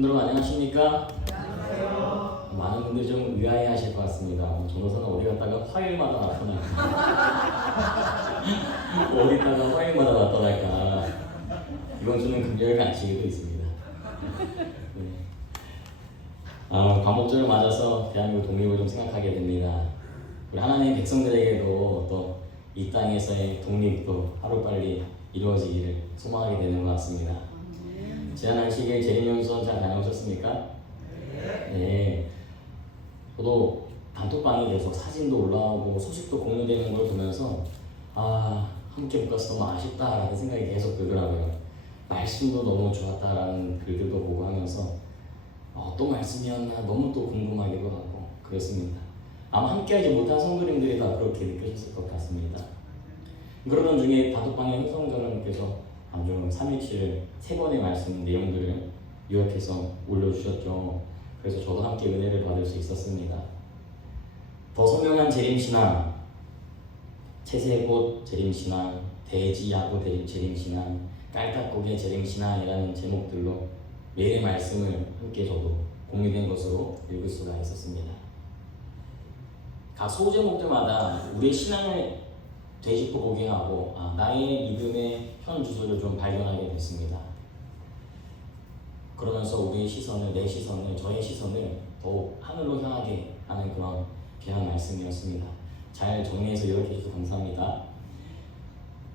여러분 안녕하십니까? 안녕하세요. 많은 분들이 좀 의아해하실 것 같습니다. 전도사는 어디 갔다가 화요일마다 나타날까? 어디다가 화요일마다 나타날까? 이번 주는 금요일 간식도 있습니다. 네. 광복절을 맞아서 대한민국 독립을 좀 생각하게 됩니다. 우리 하나님의 백성들에게도 또 이 땅에서의 독립도 하루빨리 이루어지기를 소망하게 되는 것 같습니다. 지난 안식일 재림연수원 잘 다녀오셨습니까? 네. 저도 단톡방에 계속 사진도 올라오고 소식도 공유되는 걸 보면서 함께 못 가서 너무 아쉽다라는 생각이 계속 들더라고요. 말씀도 너무 좋았다라는 글들도 보고 하면서 어떤 말씀이었나 너무 또 궁금하기도 하고 그랬습니다. 아마 함께하지 못한 성도님들이 다 그렇게 느껴졌을 것 같습니다. 그러던 중에 단톡방에 흥성전원님께서 아주 317 3번의 말씀 내용들을 요약해서 올려주셨죠. 그래서 저도 함께 은혜를 받을 수 있었습니다. 더 선명한 재림신앙, 채새꽃 재림신앙, 대지야구 재림신앙, 깔딱고개 재림신앙이라는 제목들로 매일의 말씀을 함께 저도 공유된 것으로 읽을 수가 있었습니다. 각 소제목들마다 우리의 신앙을 되짚어 보게 하고 나의 믿음의 현 주소를 좀 발견하게 됐습니다. 그러면서 우리의 시선을, 내 시선을, 저의 시선을 더욱 하늘로 향하게 하는 그런 귀한 말씀이었습니다. 잘 정리해서 요약해 주셔서 감사합니다.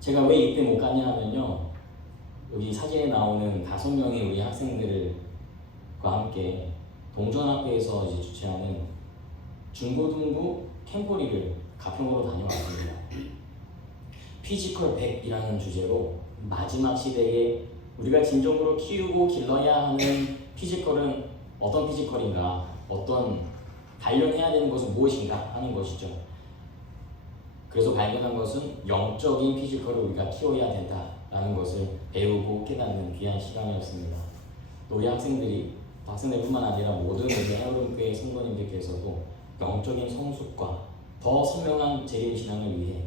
제가 왜 이때 못 갔냐 하면요, 여기 사진에 나오는 5명의 우리 학생들과 함께 동전학교에서 이제 주최하는 중고등부 캠퍼리를 가평으로 다녀왔습니다. 피지컬 100이라는 주제로 마지막 시대에 우리가 진정으로 키우고 길러야 하는 피지컬은 어떤 피지컬인가, 어떤 단련해야 되는 것은 무엇인가 하는 것이죠. 그래서 발견한 것은 영적인 피지컬을 우리가 키워야 된다라는 것을 배우고 깨닫는 귀한 시간이었습니다. 또 우리 학생들뿐만 아니라 모든 우리 헤어룸교회 성도님들께서도 영적인 성숙과 더 선명한 재림신앙을 위해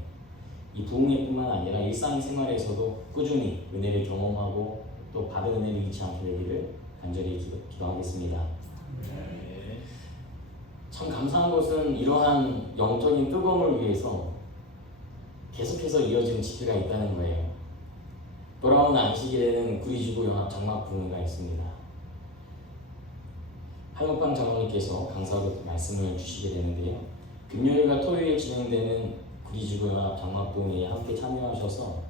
이 부흥회뿐만 아니라 일상생활에서도 꾸준히 은혜를 경험하고 또 받은 은혜를 잃지 않게 되기를 간절히 기도하겠습니다. 참 감사한 것은 이러한 영적인 뜨거움을 위해서 계속해서 이어지는 집회가 있다는 거예요. 돌아온 안식일에는 구리지구 연합 장막 부흥회가 있습니다. 한옥방 장로님께서 강사로 말씀을 주시게 되는데요. 금요일과 토요일 진행되는 구리지구 연합 장막 부흥회에 함께 참여하셔서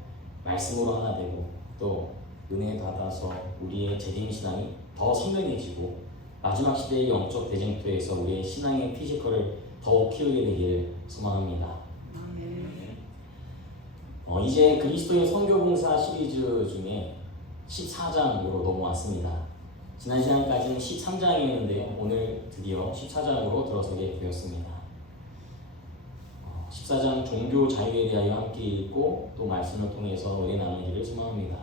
말씀으로 하나 되고 또 은혜 받아서 우리의 재림신앙이 더 선명해지고 마지막 시대의 영적 대쟁투에서 우리의 신앙의 피지컬을 더욱 키우게 되기를 소망합니다. 이제 그리스도의 선교봉사 시리즈 중에 14장으로 넘어왔습니다. 지난 시간까지는 13장이었는데요. 오늘 드디어 14장으로 들어서게 되었습니다. 14장 종교 자유에 대하여 함께 읽고 또 말씀을 통해서 은혜 나누기를 소망합니다.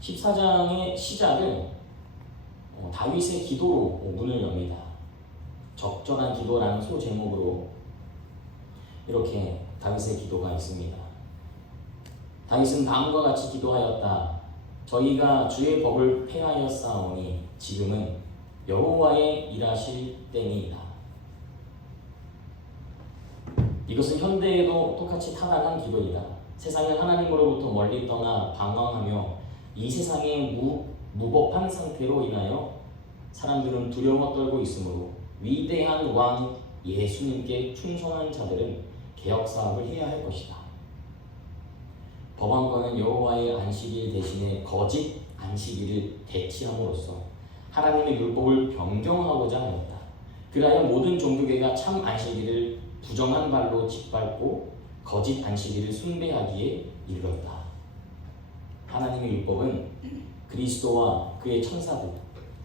14장의 시작을 다윗의 기도로 문을 엽니다. 적절한 기도라는 소제목으로 이렇게 다윗의 기도가 있습니다. 다윗은 다음과 같이 기도하였다. 저희가 주의 법을 폐하였사오니 지금은 여호와의 일하실 때니이다. 이것은 현대에도 똑같이 타당한 기도이다. 세상은 하나님으로부터 멀리 떠나 방황하며 이 세상의 무법한 상태로 인하여 사람들은 두려워 떨고 있으므로 위대한 왕 예수님께 충성한 자들은 개혁사업을 해야 할 것이다. 법안권은 여호와의 안식일 대신에 거짓 안식일을 대체함으로써 하나님의 율법을 변경하고자 하였다. 그리하여 모든 종교계가 참 안식일을 부정한 발로 짓밟고 거짓 안식일을 숭배하기에 이르렀다. 하나님의 율법은 그리스도와 그의 천사들,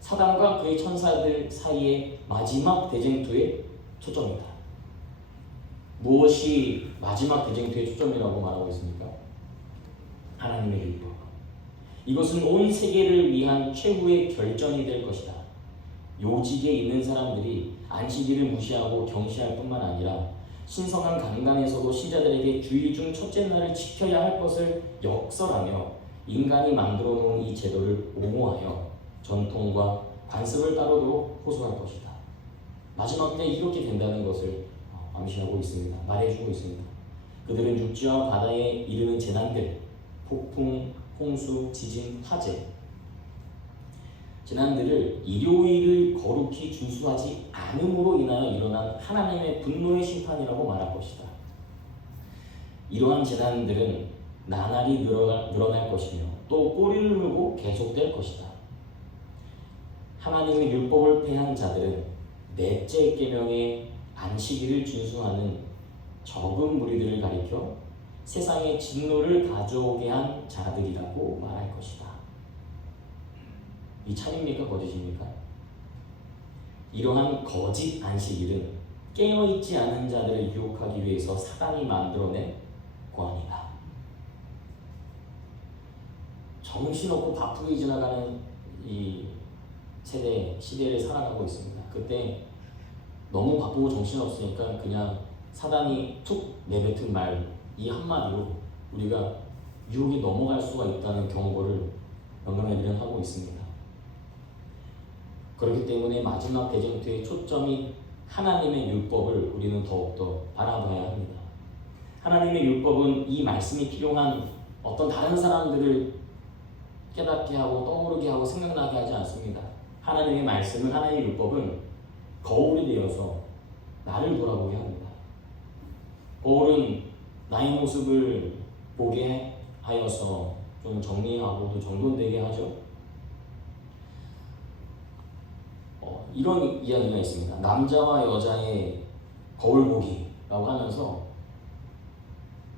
사단과 그의 천사들 사이의 마지막 대쟁투에 초점이다. 무엇이 마지막 대쟁투의 초점이라고 말하고 있습니까? 하나님의 율법. 이것은 온 세계를 위한 최후의 결전이 될 것이다. 요직에 있는 사람들이 안식일을 무시하고 경시할 뿐만 아니라 신성한 강단에서도 신자들에게 주일 중 첫째 날을 지켜야 할 것을 역설하며 인간이 만들어 놓은 이 제도를 옹호하여 전통과 관습을 따르도록 호소할 것이다. 마지막 때 이렇게 된다는 것을 암시하고 있습니다. 말해주고 있습니다. 그들은 육지와 바다에 이르는 재난들, 폭풍, 홍수, 지진, 화재, 재난들을 일요일을 거룩히 준수하지 않음으로 인하여 일어난 하나님의 분노의 심판이라고 말할 것이다. 이러한 재난들은 나날이 늘어날 것이며 또 꼬리를 물고 계속될 것이다. 하나님의 율법을 폐한 자들은 넷째 계명의 안식일을 준수하는 적은 무리들을 가리켜 세상에 진노를 가져오게 한 자들이라고 말할 것이다. 이 참입니까 거짓입니까? 이러한 거짓 안식일은 깨어있지 않은 자들을 유혹하기 위해서 사단이 만들어낸 권이다. 정신없고 바쁘게 지나가는 이 시대를 살아가고 있습니다. 그때 너무 바쁘고 정신없으니까 그냥 사단이 툭 내뱉은 말 이 한마디로 우리가 유혹이 넘어갈 수가 있다는 경고를 영감의들은 하고 있습니다. 그렇기 때문에 마지막 대쟁투의 초점이 하나님의 율법을 우리는 더욱더 바라봐야 합니다. 하나님의 율법은 이 말씀이 필요한 어떤 다른 사람들을 깨닫게 하고 떠오르게 하고 생각나게 하지 않습니다. 하나님의 말씀은, 하나님의 율법은 거울이 되어서 나를 돌아보게 합니다. 거울은 나의 모습을 보게 하여서 좀 정리하고 또 정돈되게 하죠. 이런 이야기가 있습니다. 남자와 여자의 거울 보기라고 하면서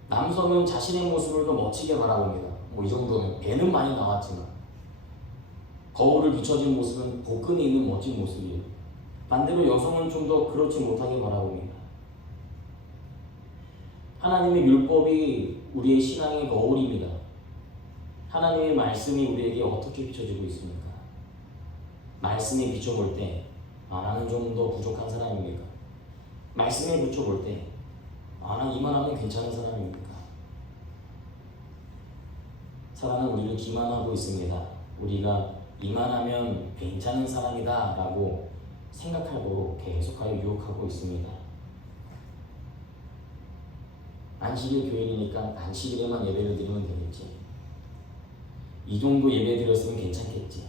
남성은 자신의 모습을 더 멋지게 바라봅니다. 이 정도면 배는 많이 나왔지만 거울을 비춰진 모습은 복근이 있는 멋진 모습이에요. 반대로 여성은 좀 더 그렇지 못하게 바라봅니다. 하나님의 율법이 우리의 신앙의 거울입니다. 하나님의 말씀이 우리에게 어떻게 비춰지고 있습니까? 말씀에 비춰볼 때 나는 좀 더 부족한 사람입니까? 말씀에 비춰볼 때 난 이만하면 괜찮은 사람입니까? 사단은 우리를 기만하고 있습니다. 우리가 이만하면 괜찮은 사람이다 라고 생각하도록 계속하여 유혹하고 있습니다. 안식일 교일이니까 안식일에만 예배를 드리면 되겠지. 이 정도 예배 드렸으면 괜찮겠지.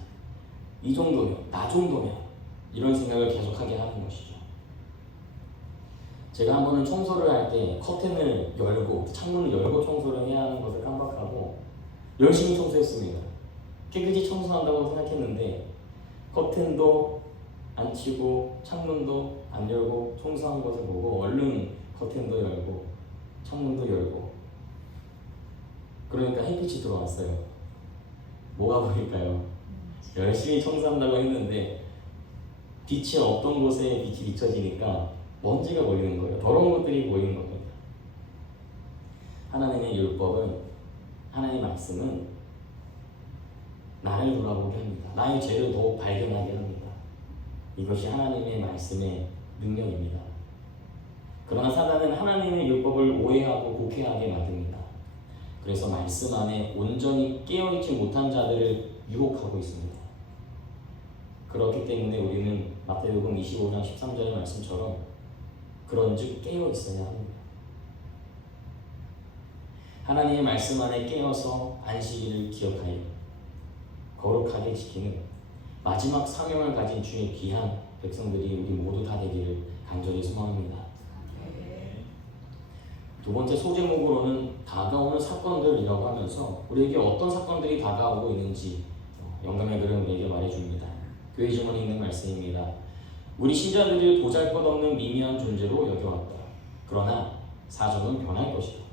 이 정도면, 나 정도면 이런 생각을 계속하게 하는 것이죠. 제가 한 번은 청소를 할 때 커튼을 열고 창문을 열고 청소를 해야 하는 것을 깜빡하고 열심히 청소했습니다. 깨끗이 청소한다고 생각했는데 커튼도 안 치고 창문도 안 열고 청소한 것을 보고 얼른 커튼도 열고 창문도 열고 그러니까 햇빛이 들어왔어요. 뭐가 보일까요? 열심히 청소한다고 했는데 빛이 없던 곳에 빛이 비춰지니까 먼지가 보이는 거예요. 더러운 것들이 보이는 겁니다. 하나님의 율법은, 하나님의 말씀은 나를 돌아보게 합니다. 나의 죄를 더욱 발견하게 합니다. 이것이 하나님의 말씀의 능력입니다. 그러나 사단은 하나님의 율법을 오해하고 곡해하게 만듭니다. 그래서 말씀 안에 온전히 깨어있지 못한 자들을 유혹하고 있습니다. 그렇기 때문에 우리는 마태복음 25장 13절의 말씀처럼 그런즉 깨어 있어야 합니다. 하나님의 말씀 안에 깨어서 안식일을 기억하여 거룩하게 지키는 마지막 사명을 가진 주의 귀한 백성들이 우리 모두 다 되기를 간절히 소망합니다. 두 번째 소제목으로는 다가오는 사건들이라고 하면서 우리에게 어떤 사건들이 다가오고 있는지 영감의 글은 우리에게 말해줍니다. 교회 주머니에 있는 말씀입니다. 우리 신자들을 보잘것없는 미미한 존재로 여겨왔다. 그러나 사정은 변할 것이다.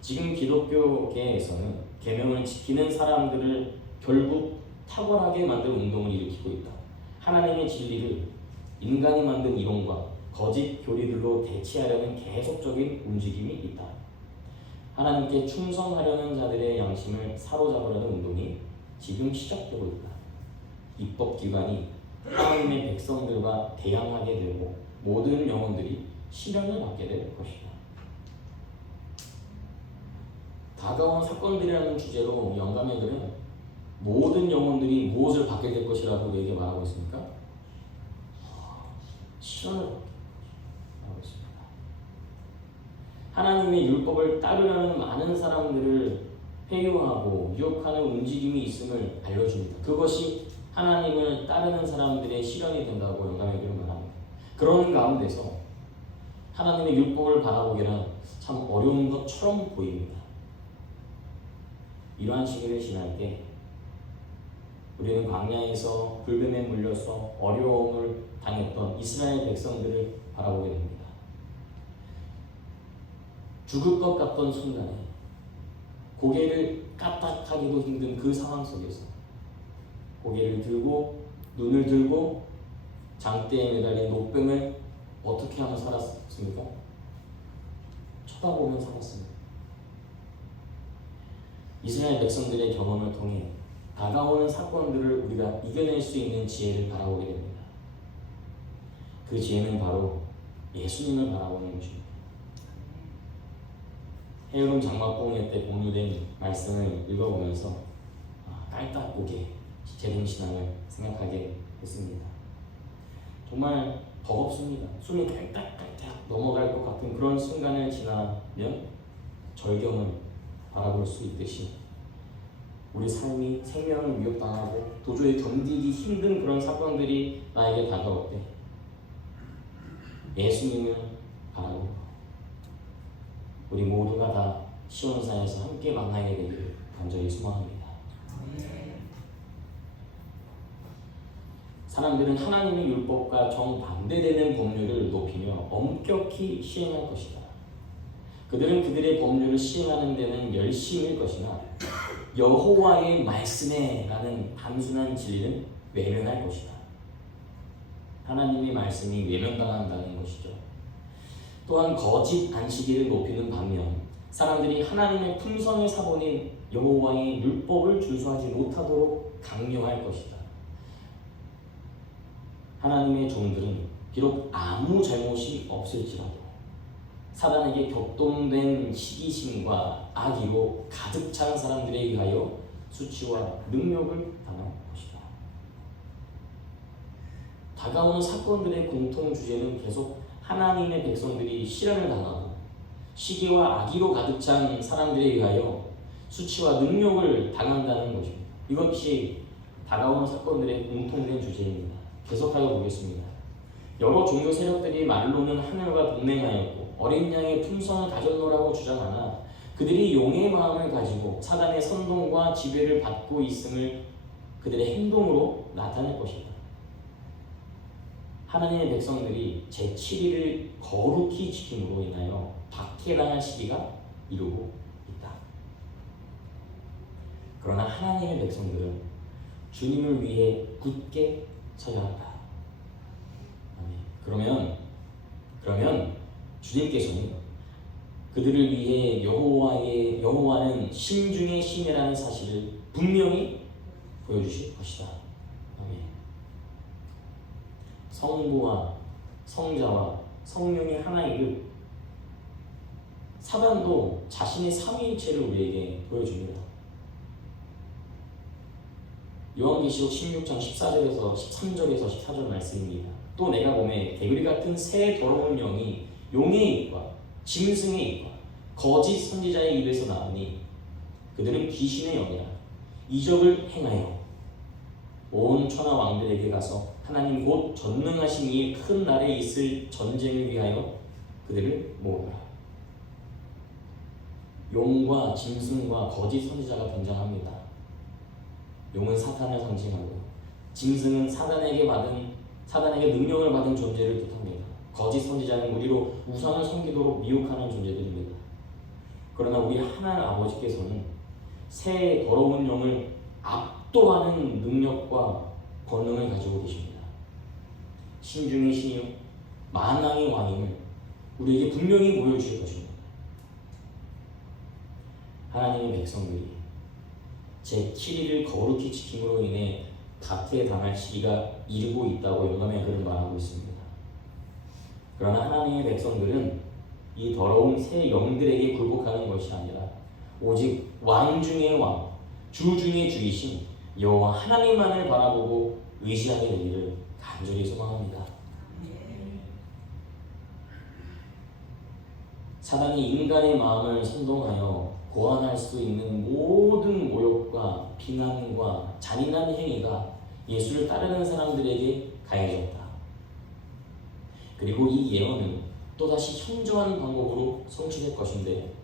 지금 기독교계에서는 계명을 지키는 사람들을 결국 탁월하게 만들 운동을 일으키고 있다. 하나님의 진리를 인간이 만든 이론과 거짓 교리들로 대체하려는 계속적인 움직임이 있다. 하나님께 충성하려는 자들의 양심을 사로잡으려는 운동이 지금 시작되고 있다. 입법기관이 하나님의 백성들과 대항하게 되고 모든 영혼들이 시련을 받게 될 것이다. 다가온 사건들이라는 주제로 영감의 글은 모든 영혼들이 무엇을 받게 될 것이라고 우리에게 말하고 있습니까? 시련을 말하고 있습니다. 하나님의 율법을 따르려는 많은 사람들을 회유하고 유혹하는 움직임이 있음을 알려줍니다. 그것이 하나님을 따르는 사람들의 시련이 된다고 영감의 글은 말합니다. 그런 가운데서 하나님의 율법을 바라보기는 참 어려운 것처럼 보입니다. 이러한 시기를 지날 때 우리는 광야에서 불뱀에 물려서 어려움을 당했던 이스라엘 백성들을 바라보게 됩니다. 죽을 것 같던 순간에 고개를 까딱하기도 힘든 그 상황 속에서 고개를 들고 눈을 들고 장대에 매달린 노뱀을 어떻게 하며 살았습니까? 쳐다보며 살았습니다. 이스라엘 백성들의 경험을 통해 다가오는 사건들을 우리가 이겨낼 수 있는 지혜를 바라보게 됩니다. 그 지혜는 바로 예수님을 바라보는 것입니다. 해여름 장막봉회 때 공유된 말씀을 읽어보면서 깔딱고개 재림신앙을 생각하게 됐습니다. 정말 버겁습니다. 숨이 깔딱깔딱 넘어갈 것 같은 그런 순간을 지나면 절경을 바라볼 수 있듯이 우리 삶이 생명을 위협당하고 도저히 견디기 힘든 그런 사건들이 나에게 다가올 때 예수님을 바라고 우리 모두가 다 시온산에서 함께 만나게 되기를 간절히 소망합니다. 사람들은 하나님의 율법과 정반대되는 법률을 높이며 엄격히 시행할 것이다. 그들은 그들의 법률을 시행하는 데는 열심일 것이나 여호와의 말씀에 라는 단순한 진리는 외면할 것이다. 하나님의 말씀이 외면당한다는 것이죠. 또한 거짓 안식일을 높이는 반면 사람들이 하나님의 품성의 사본인 여호와의 율법을 준수하지 못하도록 강요할 것이다. 하나님의 종들은 비록 아무 잘못이 없을지라도 사단에게 격동된 시기심과 악의로 가득 찬 사람들에 의하여 수치와 능력을 당할 것이다. 다가오는 사건들의 공통 주제는 계속 하나님의 백성들이 시련을 당하고 시기와 악의로 가득 찬 사람들에 의하여 수치와 능력을 당한다는 것입니다. 이것이 다가오는 사건들의 공통된 주제입니다. 계속하여 보겠습니다. 여러 종교 세력들이 말로는 하늘과 동맹하였고 어린 양의 품성을 가졌노라고 주장하나 그들이 용의 마음을 가지고 사단의 선동과 지배를 받고 있음을 그들의 행동으로 나타낼 것이다. 하나님의 백성들이 제7일을 거룩히 지킴으로 인하여 박해당할 시기가 이루고 있다. 그러나 하나님의 백성들은 주님을 위해 굳게 서야 한다. 그러면 주님께서는 그들을 위해 여호와는 신중의 신이라는 사실을 분명히 보여주실 것이다. 아멘. 성부와 성자와 성령이 하나이듯 사단도 자신의 삼위일체를 우리에게 보여줍니다. 요한계시록 16장 14절에서 13절에서 14절 말씀입니다. 또 내가 보매 개구리 같은 새 더러운 영이 용의 입과 짐승의 입과 거짓 선지자의 입에서 나오니 그들은 귀신의 영이라 이적을 행하여 온 천하 왕들에게 가서 하나님 곧 전능하신 이의 큰 날에 있을 전쟁을 위하여 그들을 모으라. 용과 짐승과 거짓 선지자가 등장합니다. 용은 사탄을 상징하고 짐승은 사단에게 능력을 받은 존재를 뜻합니다. 거짓 선지자는 우리로 우상을 섬기도록 미혹하는 존재들입니다. 그러나 우리 하나님 아버지께서는 새 더러운 영을 압도하는 능력과 권능을 가지고 계십니다. 신중의 신이요 만왕의 왕임을 우리에게 분명히 보여주실 것입니다. 하나님의 백성들이 제7일을 거룩히 지킴으로 인해 박해당할 시기가 이르고 있다고 영감의 글을 말하고 있습니다. 그러나 하나님의 백성들은 이 더러운 새 영들에게 굴복하는 것이 아니라 오직 왕 중의 왕, 주 중의 주이신 여호와 하나님만을 바라보고 의지하게 되기를 간절히 소망합니다. 사단이 인간의 마음을 선동하여 고안할 수 있는 모든 모욕과 비난과 잔인한 행위가 예수를 따르는 사람들에게 가해졌다. 그리고 이 예언은 또다시 현저한 방법으로 성취될 것인데,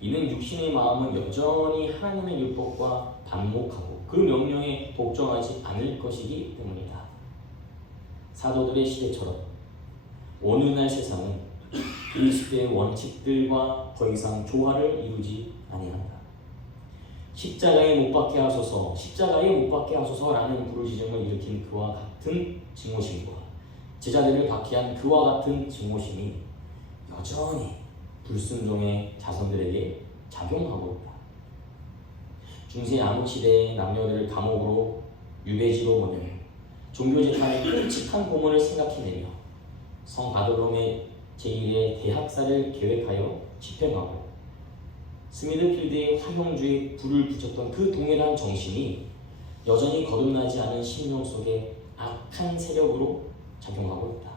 이는 육신의 마음은 여전히 하나님의 율법과 반목하고 그 명령에 복종하지 않을 것이기 때문이다. 사도들의 시대처럼 오늘날 세상은 그리스도의 원칙들과 더 이상 조화를 이루지 아니한다. 십자가에 못 박게 하소서, 십자가에 못 박게 하소서라는 부르짖음을 일으킨 그와 같은 증오심과 제자들을 박해한 그와 같은 증오심이 여전히 불순종의 자손들에게 작용하고 있다. 중세 암흑 시대의 남녀들을 감옥으로 유배지로 보내 종교재판의 끔찍한 고문을 생각해내며 성 바돌롬의 제1의 대학살을 계획하여 집행하고 스미드필드의 화형주에 불을 붙였던 그 동일한 정신이 여전히 거듭나지 않은 심령 속에 악한 세력으로 작용하고 있다.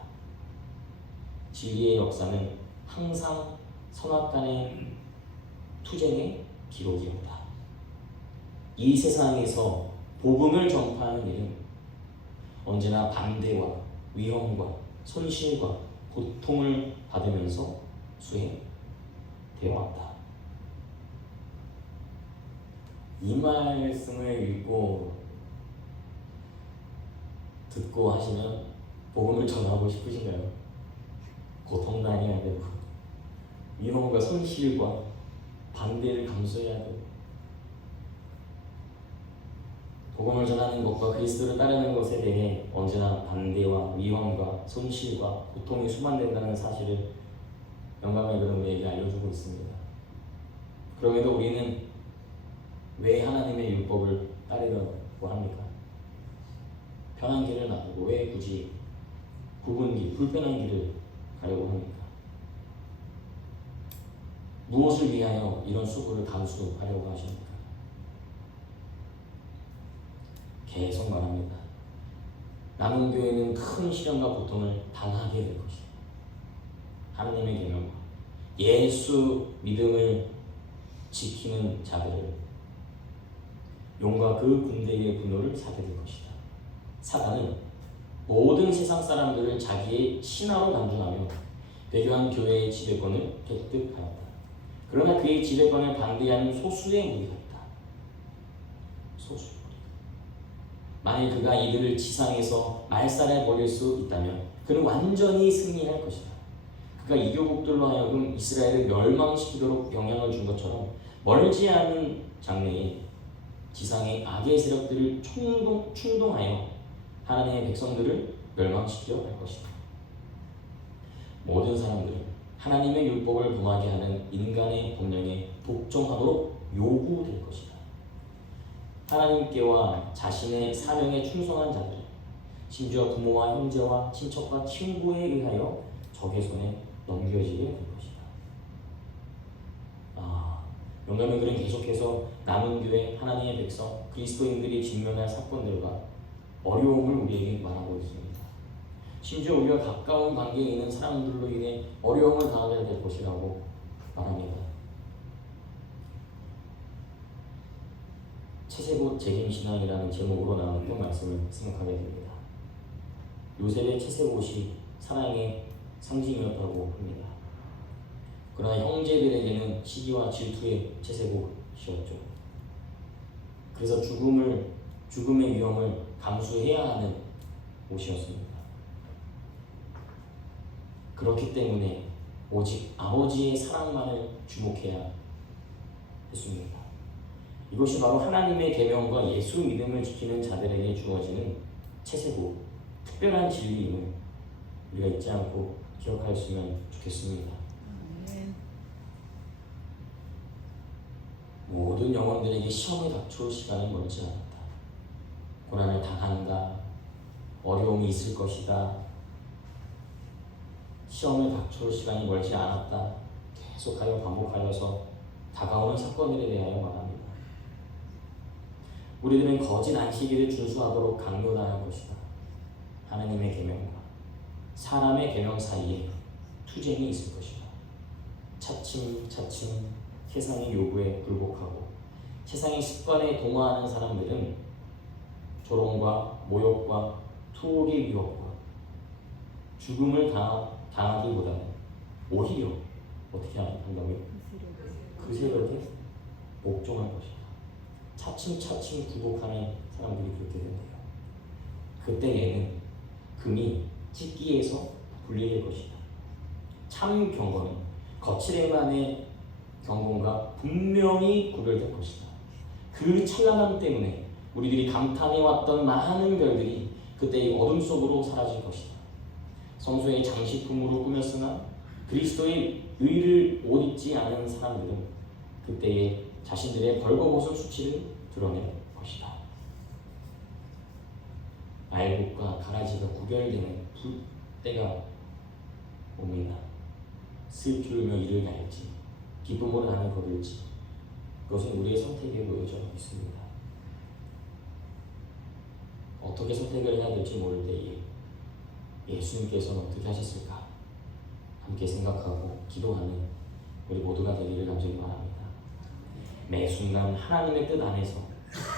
진리의 역사는 항상 선악간의 투쟁의 기록이었다. 이 세상에서 복음을 전파하는 일은 언제나 반대와 위험과 손실과 고통을 받으면서 수행되어 왔다. 이 말씀을 읽고 듣고 하시면 복음을 전하고 싶으신가요? 고통당해야 되고 위험과 손실과 반대를 감수해야 되고 복음을 전하는 것과 그리스도를 따르는 것에 대해 언제나 반대와 위험과 손실과 고통이 수반된다는 사실을 영감의 그런 우리에게 알려주고 있습니다. 그럼에도 우리는 왜 하나님의 율법을 따르려고 합니까? 편한 길을 놔두고 왜 굳이 굵은 길, 불편한 길을 가려고 합니까? 무엇을 위하여 이런 수고를 감수하려고 하십니까? 계속 말합니다. 남은 교회는 큰 시련과 고통을 당하게 될 것이다. 하나님의 계명과 예수 믿음을 지키는 자들을 용과 그 군대의 분노를 사게 될 것이다. 사단은 모든 세상 사람들을 자기의 신하로 간주하며 배교한 교회의 지배권을 획득하였다. 그러나 그의 지배권을 반대하는 소수의 무리가 있다. 소수. 만일 그가 이들을 지상에서 말살해 버릴 수 있다면 그는 완전히 승리할 것이다. 그가 이교국들로 하여금 이스라엘을 멸망시키도록 영향을 준 것처럼 멀지 않은 장래에 지상의 악의 세력들을 충동하여 하나님의 백성들을 멸망시키려 할 것이다. 모든 사람들은 하나님의 율법을 범하게 하는 인간의 본능에 복종하도록 요구될 것이다. 하나님께와 자신의 사명에 충성한 자들, 심지어 부모와 형제와 친척과 친구에 의하여 적의 손에 넘겨지게 될 것이다. 영감의 글은 계속해서 남은 교회, 하나님의 백성, 그리스도인들이 직면할 사건들과 어려움을 우리에게 말하고 있습니다. 심지어 우리가 가까운 관계에 있는 사람들로 인해 어려움을 당하게 될 것이라고 말합니다. 채세봇 재림신앙이라는 제목으로 나온 그 말씀을 생각하게 됩니다. 요셉의 채세봇이 사랑의 상징이었다고 합니다. 그러나 형제들에게는 시기와 질투의 채세봇이었죠. 그래서 죽음의 위험을 감수해야 하는 옷이었습니다. 그렇기 때문에 오직 아버지의 사랑만을 주목해야 했습니다. 이것이 바로 하나님의 계명과 예수 믿음을 지키는 자들에게 주어지는 채세고 특별한 진리임을 우리가 잊지 않고 기억하였으면 좋겠습니다. 모든 영혼들에게 시험이 닥쳐올 시간은 멀지 않았다. 고난을 당한다. 어려움이 있을 것이다. 시험을 닥쳐올 시간이 멀지 않았다. 계속하여 반복하여서 다가오는 사건들에 대하여 말합니다. 우리들은 거짓 안식일을 준수하도록 강요당할 것이다. 하나님의 계명과 사람의 계명 사이에 투쟁이 있을 것이다. 차츰차츰 세상의 요구에 굴복하고 세상의 습관에 동화하는 사람들은 조롱과 모욕과 투옥의 위협과 죽음을 당하기보다는 오히려 어떻게 한다고요? 그 세력에 복종할 것이다. 차츰차츰 굴복하는 사람들이 그렇게 된대요. 그때에는 금이 찢기에서 분리될 것이다. 참 경건은 거칠에만의 경건과 분명히 구별될 것이다. 그 찬란함 때문에 우리들이 감탄해왔던 많은 별들이 그때의 어둠 속으로 사라질 것이다. 성소의 장식품으로 꾸몄으나 그리스도의 의를 못 입지 않은 사람들은 그때의 자신들의 벌거벗은 수치를 드러낼 것이다. 말국과 가라지가 구별되는 때가 옵니다. 슬피 울며 이를 갈지 기쁨으로 나를 거둘지 그것은 우리의 선택에 놓여져 있습니다. 어떻게 선택을 해야 될지 모를 때에 예수님께서는 어떻게 하셨을까 함께 생각하고 기도하는 우리 모두가 되기를 간절히 바랍니다. 매 순간 하나님의 뜻 안에서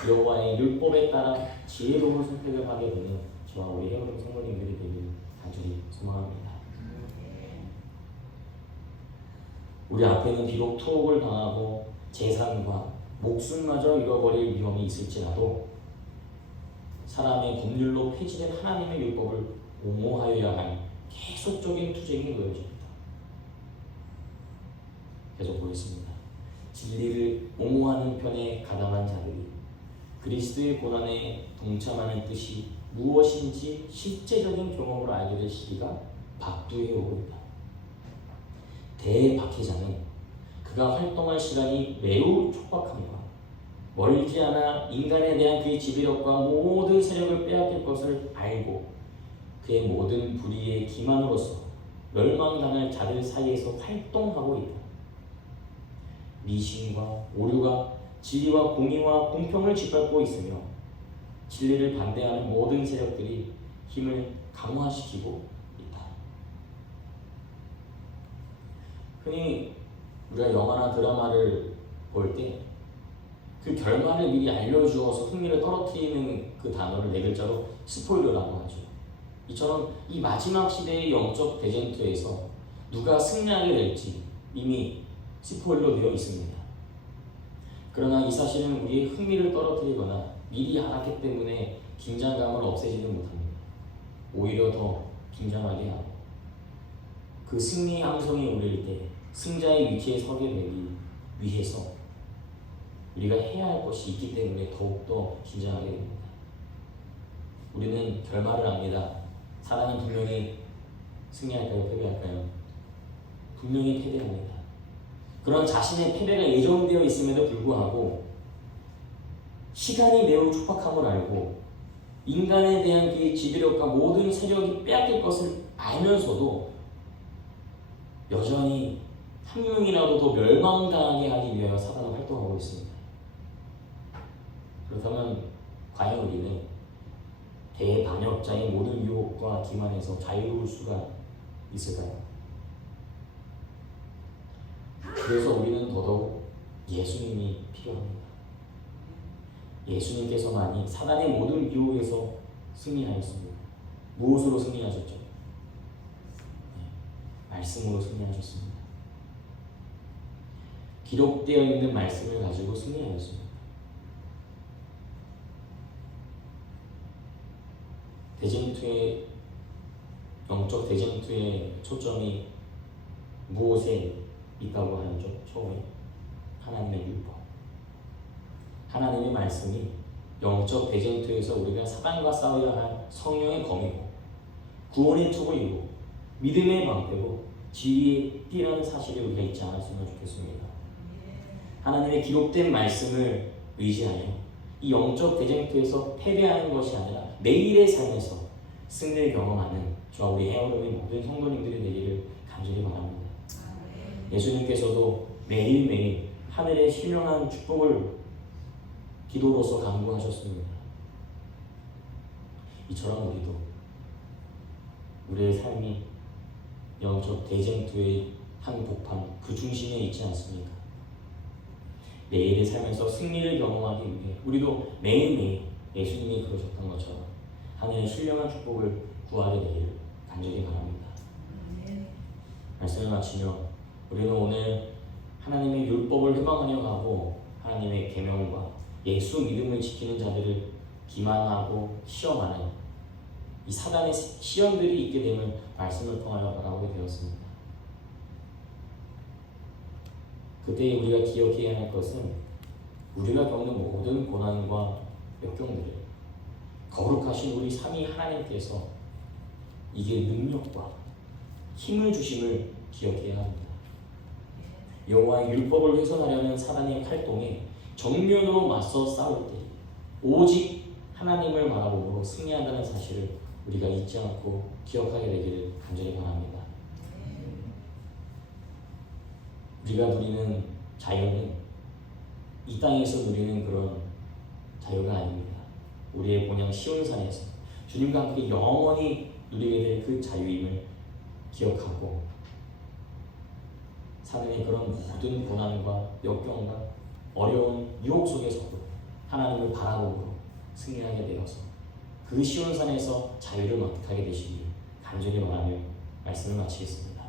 여호와의 율법에 따라 지혜로운 선택을 하게 되는 저와 우리 헤어림 성도님들이 되기를 간절히 소망합니다. 우리 앞에는 비록 투옥을 당하고 재산과 목숨마저 잃어버릴 위험이 있을지라도 사람의 법률로 폐지된 하나님의 율법을 옹호하여야 할 계속적인 투쟁이 놓여집니다. 계속 보겠습니다. 진리를 옹호하는 편에 가담한 자들이 그리스도의 고난에 동참하는 뜻이 무엇인지 실제적인 경험으로 알게 될 시기가 박두에 오고 있다. 대박해자는 그가 활동할 시간이 매우 촉박함과 멀지 않아 인간에 대한 그의 지배력과 모든 세력을 빼앗길 것을 알고 그의 모든 불의의 기만으로서 멸망당할 자들 사이에서 활동하고 있다. 미신과 오류가 진리와 공의와 공평을 짓밟고 있으며 진리를 반대하는 모든 세력들이 힘을 강화시키고 있다. 흔히 우리가 영화나 드라마를 볼 때 그 결말을 미리 알려주어서 흥미를 떨어뜨리는 그 단어를 네 글자로 스포일러라고 하죠. 이처럼 이 마지막 시대의 영적 대전투에서 누가 승리하게 될지 이미 스포일러 되어 있습니다. 그러나 이 사실은 우리의 흥미를 떨어뜨리거나 미리 알았기 때문에 긴장감을 없애지는 못합니다. 오히려 더 긴장하게 하고 그 승리의 함성이 울릴 때 승자의 위치에 서게 되기 위해서 우리가 해야 할 것이 있기 때문에 더욱더 긴장하게 됩니다. 우리는 결말을 압니다. 사람은 분명히 승리할까요? 패배할까요? 분명히 패배합니다. 그런 자신의 패배가 예정되어 있음에도 불구하고 시간이 매우 촉박함을 알고 인간에 대한 그의 지배력과 모든 세력이 빼앗길 것을 알면서도 여전히 한 명이라도 더 멸망당하게 하기 위하여 사단은 활동하고 있습니다. 그렇다면 과연 우리는 대반역자의 모든 유혹과 기만에서 자유로울 수가 있을까요? 그래서 우리는 더더욱 예수님이 필요합니다. 예수님께서만이 사단의 모든 유혹에서 승리하였습니다. 무엇으로 승리하셨죠? 말씀으로 승리하셨습니다. 기록되어 있는 말씀을 가지고 승리하였습니다. 대전투의 영적 대전투의 초점이 무엇에 있다고 하죠? 처음에 하나님의 율법, 하나님의 말씀이 영적 대전투에서 우리가 사단과 싸워야 할 성령의 검이고 구원의 투구이고 믿음의 방패고 지혜의 띠라는 사실을 우리가 잊지 않았으면 좋겠습니다. 하나님의 기록된 말씀을 의지하여 이 영적 대전투에서 패배하는 것이 아니라 매일의 삶에서 승리를 경험하는 저와 우리 헤어룸의 모든 성도님들이 되기를 간절히 바랍니다. 예수님께서도 매일매일 하늘의 신령한 축복을 기도로서 강구하셨습니다. 이처럼 우리도 우리의 삶이 영적 대쟁투의 한 복판 그 중심에 있지 않습니까? 매일의 삶에서 승리를 경험하기 위해 우리도 매일매일 예수님이 그러셨던 것처럼 하늘의 신령한 축복을 구하게 되기를 간절히 바랍니다. 말씀을 마치며 우리는 오늘 하나님의 율법을 회방하려 가고 하나님의 계명과 예수 믿음을 지키는 자들을 기만하고 시험하는 이 사단의 시험들이 있게 됨을 말씀을 통하여 바라보게 되었습니다. 그때 우리가 기억해야 할 것은 우리가 겪는 모든 고난과 역경들을 거룩하신 우리 삼위 하나님께서 이길 능력과 힘을 주심을 기억해야 합니다. 여호와의 율법을 훼손하려는 사단의 활동에 정면으로 맞서 싸울 때 오직 하나님을 바라보므로 승리한다는 사실을 우리가 잊지 않고 기억하게 되기를 간절히 바랍니다. 우리가 누리는 자유는 이 땅에서 누리는 그런 자유가 아닙니다. 우리의 본향 시온산에서 주님과 함께 영원히 누리게 될 그 자유임을 기억하고 사단의 그런 모든 고난과 역경과 어려운 유혹 속에서도 하나님을 바라보고 승리하게 되어서 그 시온산에서 자유를 만끽하게 되시길 간절히 바라며 말씀을 마치겠습니다.